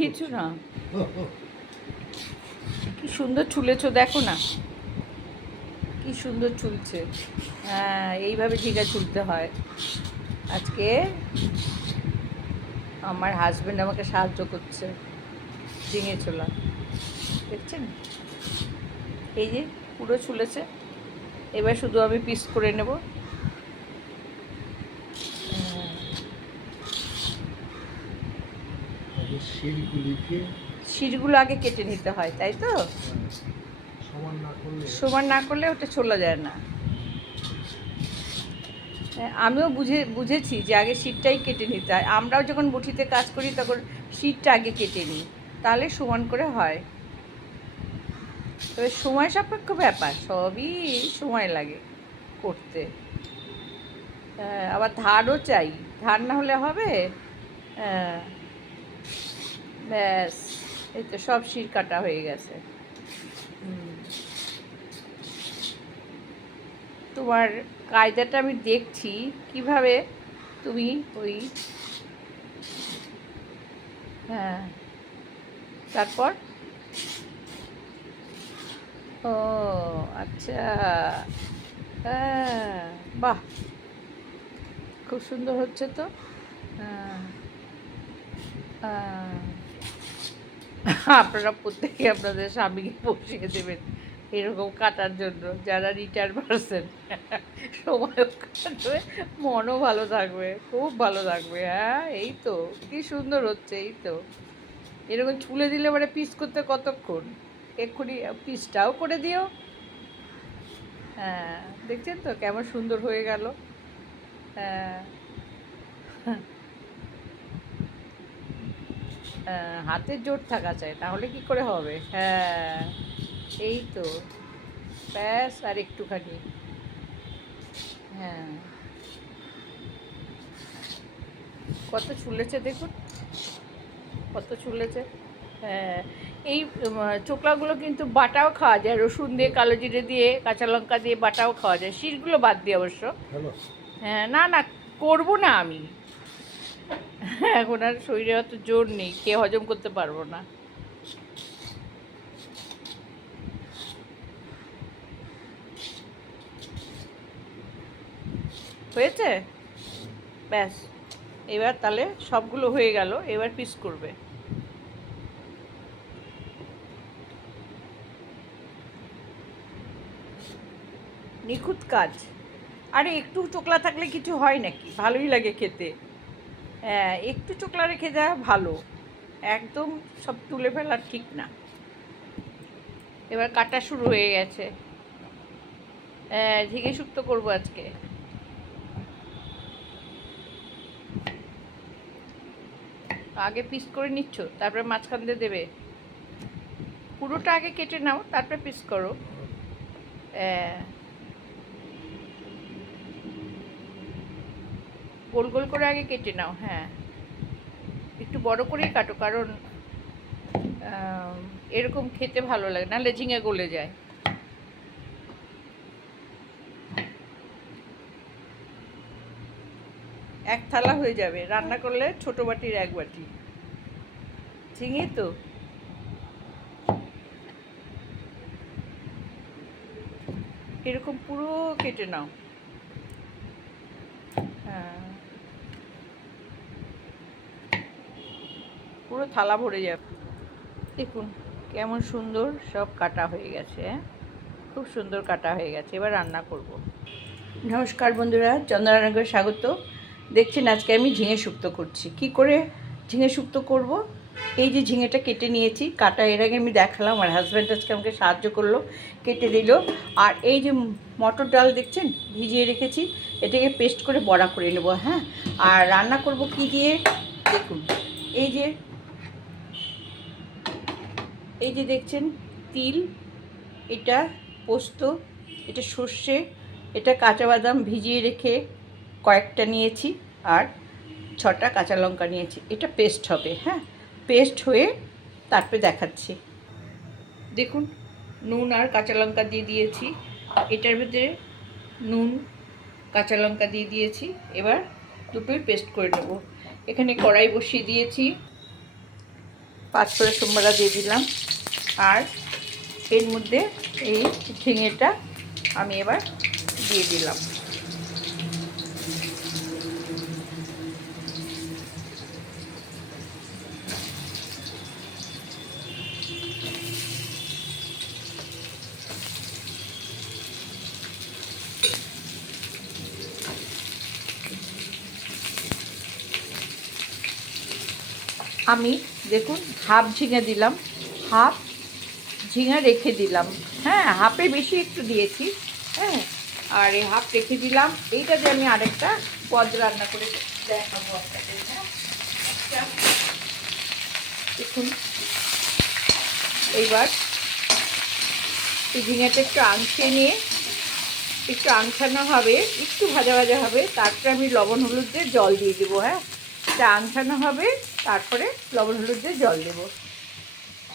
দেখিয়েছো না? কি সুন্দর ছুলেছো দেখো না। কি সুন্দর চুলছে হ্যাঁ এইভাবে ঝিঙা চুলতে হয়। আজকে আমার হাজব্যান্ড আমাকে সাহায্য করছে। ঝিঙে ছোলা দেখছেন? এই যে, পুরো ছুলেছে এবার শুধু আমি পিস করে নেব হ্যাঁ, তবে শিরগুলিকে শিরগুলো আগে কেটে নিতে হয় তাই তো? সমান না করলে সমান না করলে ওটা ছোলা যায় না। হ্যাঁ, আমিও বুঝে বুঝেছি যে আগে শীতটাই কেটে নিতে হয়। আমরাও যখন বটিতে কাজ করি তখন শীতটা আগে কেটে নিই তাহলে সমান করে হয়। তবে সময় সাপেক্ষ ব্যাপার সবই সময় লাগে করতে। হ্যাঁ, আবার ধারও চাই ধার না হলে হবে? হ্যাঁ। ব্যাস, এই তো সব শির কাটা হয়ে গেছে। তোমার কায়দাটা আমি দেখছি, কীভাবে তুমি ওই হ্যাঁ তারপর? ও আচ্ছা হ্যাঁ বাহ, খুব সুন্দর হচ্ছে তো। হ্যাঁ হ্যাঁ। আপনারা প্রত্যেকে আপনাদের স্বামীকে বসিয়ে দেবেন এরকম কাটার জন্য, যারা রিটায়ার পারছেন সময় কাটবে মনও ভালো থাকবে, খুব ভালো থাকবে। হ্যাঁ এই তো, কি সুন্দর হচ্ছে, এই তো। এরকম ছুলে দিলে মানে পিস করতে কতক্ষণ? এক্ষুনি পিসটাও করে দিও। হ্যাঁ দেখছেন তো কেমন সুন্দর হয়ে গেল। হ্যাঁ। হাতের জোর থাকা চাই তাহলে কি করে হবে? হ্যাঁ এই তো। ব্যাস আর একটুখানি। হ্যাঁ। কত ছুলেছে দেখুন। কত ছুলেছে। হ্যাঁ এই চোকলাগুলো কিন্তু বাটাও খাওয়া যায় রসুন দিয়ে কালো জিরে দিয়ে কাঁচা লঙ্কা দিয়ে বাটাও খাওয়া যায়। শিরগুলো বাদ দিয়ে অবশ্য। হ্যাঁ না না করব না আমি। এখন আর শরীরে অত জোর নেই, কে হজম করতে পারব না। হয়েছে? ব্যাস, এবার তাহলে সবগুলো হয়ে গেল, এবার পিস করবে। নিখুঁত কাজ। আরে একটু চোকলা থাকলে কিছু হয় নাকি? ভালোই লাগে খেতে। একটু চোকলা রেখে দেওয়া ভালো। একদম সব তুলে ফেলা ঠিক না। এবার কাটা শুরু হয়ে গেছে। হ্যাঁ ঝিঙে শুক্তো করব আজকে। আগে পিস করে নিচ্ছ, তারপরে মাঝখান দিয়ে দেবে। পুরোটা আগে কেটে নাও, তারপরে পিস করো। গোল গোল করে আগে কেটে নাও হ্যাঁ। একটু বড় করেই কাটো, কারণ এরকম খেতে ভালো লাগে, নাহলে ঝিঙে গলে যায়। এক থালা হয়ে যাবে, রান্না করলে ছোট বাটির এক বাটি। ঝিঙে তো। এরকম পুরো কেটে নাও। পুরো থালা ভরে যাবে। দেখুন, কেমন সুন্দর সব কাটা হয়ে গেছে? খুব সুন্দর কাটা হয়ে গেছে। এবার রান্না করব। নমস্কার বন্ধুরা চন্দ্রনগর স্বাগত। দেখছেন, আজকে আমি ঝিঙে শুক্তো করছি। কি করে ঝিঙে শুক্তো করব? এই যে ঝিঙেটা কেটে নিয়েছি, কাটা এর আগে আমি দেখালাম, আমার হাজব্যান্ড আজকে আমাকে সাহায্য করল, কেটে দিল। আর এই যে মটর ডাল দেখছেন, ভিজিয়ে রেখেছি, এটাকে পেস্ট করে বড়া করে নেব হ্যাঁ? আর রান্না করব কি দিয়ে? দেখুন, এই যে এই যে দেখছেন, তিল, এটা পোস্ত, এটা সর্ষে, এটা কাঁচা বাদাম ভিজিয়ে রেখে কয়েকটা নিয়েছি আর ছটা কাঁচা লঙ্কা নিয়েছি। এটা পেস্ট হবে হ্যাঁ? পেস্ট হয়ে তারপরে দেখাচ্ছি। দেখুন, নুন আর কাঁচা লঙ্কা দিয়ে দিয়েছি। এটার ভিতরে নুন, কাঁচা লঙ্কা দিয়ে দিয়েছি। এবার দুটোই পেস্ট করে নেব। এখানে কড়াই বসিয়ে দিয়েছি। পাঁচফোড়া সোমবারা দিয়ে দিলাম। আর এর মধ্যে এই ঝিঙেটা আমি এবার দিয়ে দিলাম। আমি দেখুন, হাফ ঝিঙে দিলাম, হাফ ঝিঙে রেখে দিলাম। হ্যাঁ হাফে বেশি একটু দিয়েছি হ্যাঁ। আর এই হাফ রেখে দিলাম, এইটা দিয়ে আমি আরেকটা পদ রান্না করে দেখাবো হ্যাঁ। একটা দেখুন। এইবার এই ঝিঙেটা একটু আংশে নিয়ে, একটু আংশানো হবে, একটু ভাজা ভাজা হবে, তারপরে আমি লবণ হলুদ দিয়ে জল দিয়ে দেবো হ্যাঁ। এটা আনছানো হবে, তারপরে লবণ হলুদ দিয়ে জল দেব।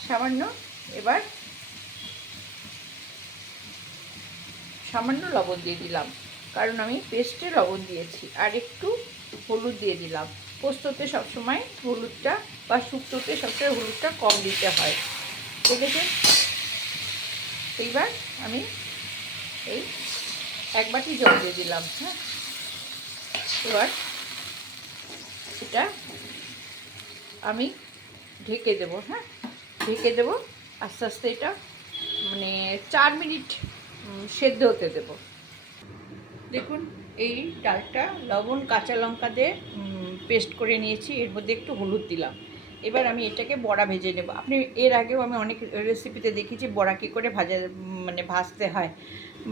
সামান্য এবার সামান্য লবণ দিয়ে দিলাম, কারণ আমি পেস্টে লবণ দিয়েছি, আর একটু হলুদ দিয়ে দিলাম। পোস্ততে সবসময় হলুদটা বা শুক্তোতে সবসময় হলুদটা কম দিতে হয়। দেখেছেন এইবার আমি এই এক বাটি জল দিয়ে দিলাম হ্যাঁ? এবার এটা আমি ঢেকে দেব হ্যাঁ? ঢেকে দেব, আস্তে আস্তে এটা মানে চার মিনিট সেদ্ধ হতে দেব। দেখুন, এই ডালটা লবণ, কাঁচা লঙ্কা দিয়ে পেস্ট করে নিয়েছি, এর মধ্যে একটু হলুদ দিলাম। এবার আমি এটাকে বড়া ভেজে নেব। আপনি এর আগেও আমি অনেক রেসিপিতে দেখেছি, বড়া কী করে ভাজা মানে ভাজতে হয়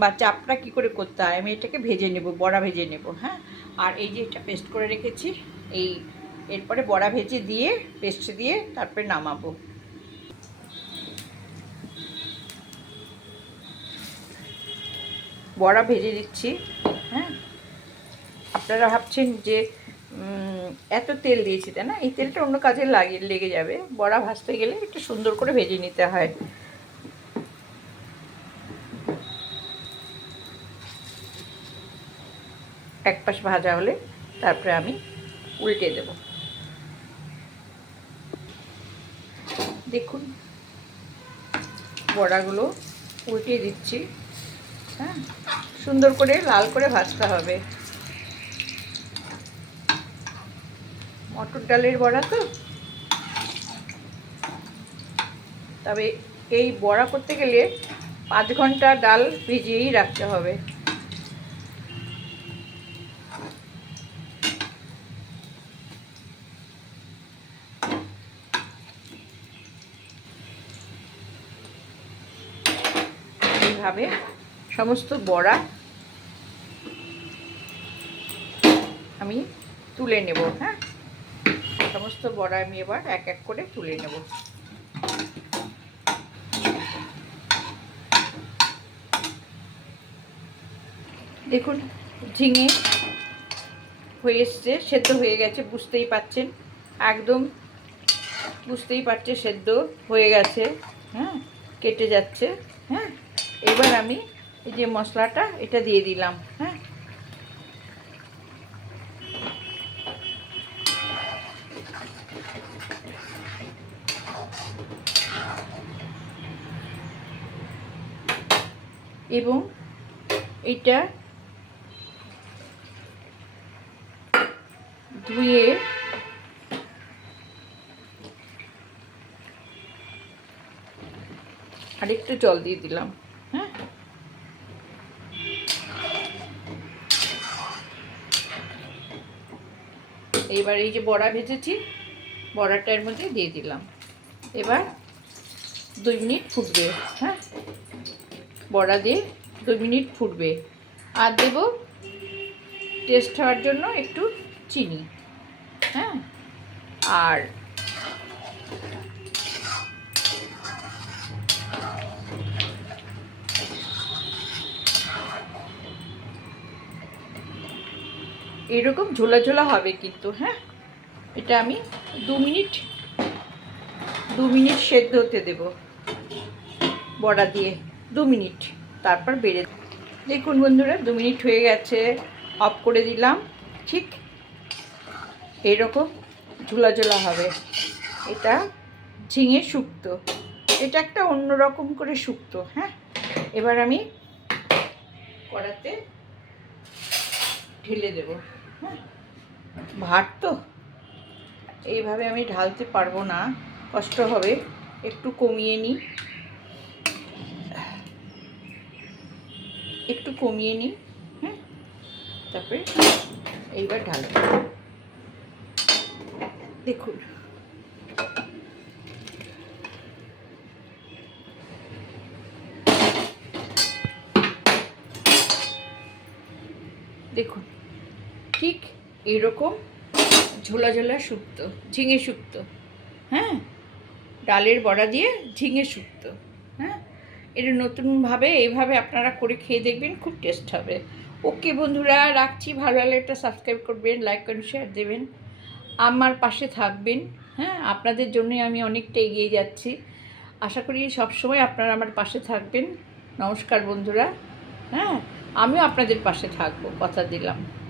বা চাপটা কী করে করতে হয়, আমি এটাকে ভেজে নেব, বড়া ভেজে নেব হ্যাঁ? আর এই যে এটা পেস্ট করে রেখেছি, এই এরপরে বড়া ভেজে দিয়ে, পেস্ট দিয়ে তারপরে নামাবো। বড়া ভেজে দিচ্ছি হ্যাঁ? আপনারা ভাবছেন যে এত তেল দিয়েছি, তাই না? এই তেলটা অন্য কাজে লাগে, লেগে যাবে। বড়া ভাজতে গেলে একটু সুন্দর করে ভেজে নিতে হয়। এক পাশ ভাজা হলে তারপরে আমি উল্টে দেব। দেখুন। বড়াগুলো উল্টে দিচ্ছি। হ্যাঁ সুন্দর করে লাল করে ভাজতে হবে। মটর ডালের বড়া তো? তবে এই বড়া করতে গেলে পাঁচ ঘণ্টা ডাল ভিজিয়েই রাখতে হবে। এইভাবে সমস্ত বড়া আমি তুলে নেব হ্যাঁ? সমস্ত বড়া আমি এবার এক এক করে তুলে নেব। দেখুন, ঝিঙে হয়ে এসছে, সেদ্ধ হয়ে গেছে, বুঝতেই পাচ্ছেন। একদম বুঝতেই পারছে, সেদ্ধ হয়ে গেছে হ্যাঁ? কেটে যাচ্ছে। এবার আমি এই যে মশলাটা, এটা দিয়ে দিলাম হ্যাঁ? এবং এটা ধুয়ে আরেকটু জল দিয়ে দিলাম। এবার এই যে বড়া ভেজেছি বড়াটার মধ্যে দিয়ে দিলাম। এবার দুই মিনিট ফুটবে হ্যাঁ? বড়া দিয়ে দুই মিনিট ফুটবে। আর দেব টেস্ট হওয়ার জন্য একটু চিনি হ্যাঁ? আর এরকম ঝোলা ঝোলা হবে কিন্তু হ্যাঁ? এটা আমি দু মিনিট দু মিনিট সেদ্ধ হতে দেব। বড়া দিয়ে দু মিনিট, তারপর বেড়ে দেখুন বন্ধুরা, দু মিনিট হয়ে গেছে, অফ করে দিলাম। ঠিক এরকম ঝোলা ঝোলা হবে। এটা ঝিঙে শুক্তো। এটা একটা অন্যরকম করে শুক্তো হ্যাঁ? এবার আমি কড়াতে ঢেলে দেব। হ্যাঁ? ভাত তো। এইভাবে আমি ঢালতে পারব না, কষ্ট হবে, একটু কমিয়ে নিই। একটু কমিয়ে নিই হ্যাঁ? তারপরে এইবার ঢালবো। দেখুন। দেখুন। ঠিক এরকম ঝোলা ঝোলা শুক্তো, ঝিঙে শুক্তো হ্যাঁ? ডালের বড়া দিয়ে ঝিঙে শুক্তো হ্যাঁ? এটা নতুনভাবে, এইভাবে আপনারা করে খেয়ে দেখবেন, খুব টেস্ট হবে। ওকে বন্ধুরা, রাখছি। ভালো লাগলে একটা সাবস্ক্রাইব করবেন লাইক করবেন শেয়ার দেবেন। আমার পাশে থাকবেন হ্যাঁ? আপনাদের জন্যই আমি অনেকটা এগিয়ে যাচ্ছি। আশা করি সবসময় আপনারা আমার পাশে থাকবেন। নমস্কার বন্ধুরা হ্যাঁ? আমিও আপনাদের পাশে থাকব, কথা দিলাম।